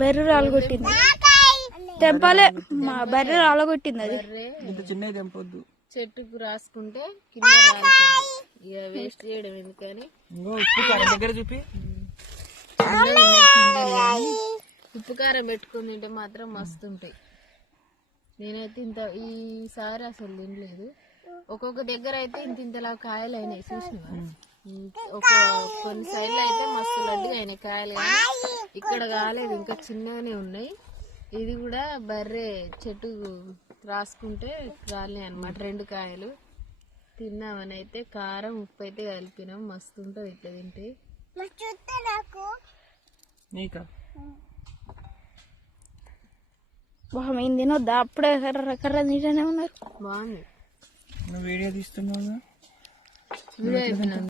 బర్రె రాలగొట్టింది. తెంపాలే, మా బర్రె రాలగొట్టింది. అది చిన్న తెంపొద్దు, చెట్టుకు రాసుకుంటే కింద రాలుతుంది. ఇక వేస్ట్ చేయడం ఎందుకని దగ్గర చూపి ఉప్పు కారం పెట్టుకుని తింటే మాత్రం మస్తు ఉంటాయి. నేనైతే ఈసారి అసలు తినలేదు. ఒక్కొక్క దగ్గర అయితే ఇంతలా కాయలు అయినాయి చూసినా. కొన్ని సైడ్లు అయితే మస్తు లడ్డుగా అయినాయి కాయలు, కానీ ఇక్కడ కాలేదు, ఇంకా చిన్నగానే ఉన్నాయి. ఇది కూడా బర్రె చెట్టు రాసుకుంటే రాలే అన్నమాట. 2 కాయలు తిన్నామని అయితే కారం ఉప్పు అయితే కలిపినాం. మస్తు ఉంటుంది ఇట్లా తింటే. మేము తినొద్దా? అప్పుడే కర్ర నీటనే ఉన్నారు. బాగుంది. వీడియో తీస్తున్నావు. వీడియో అయిపోయినా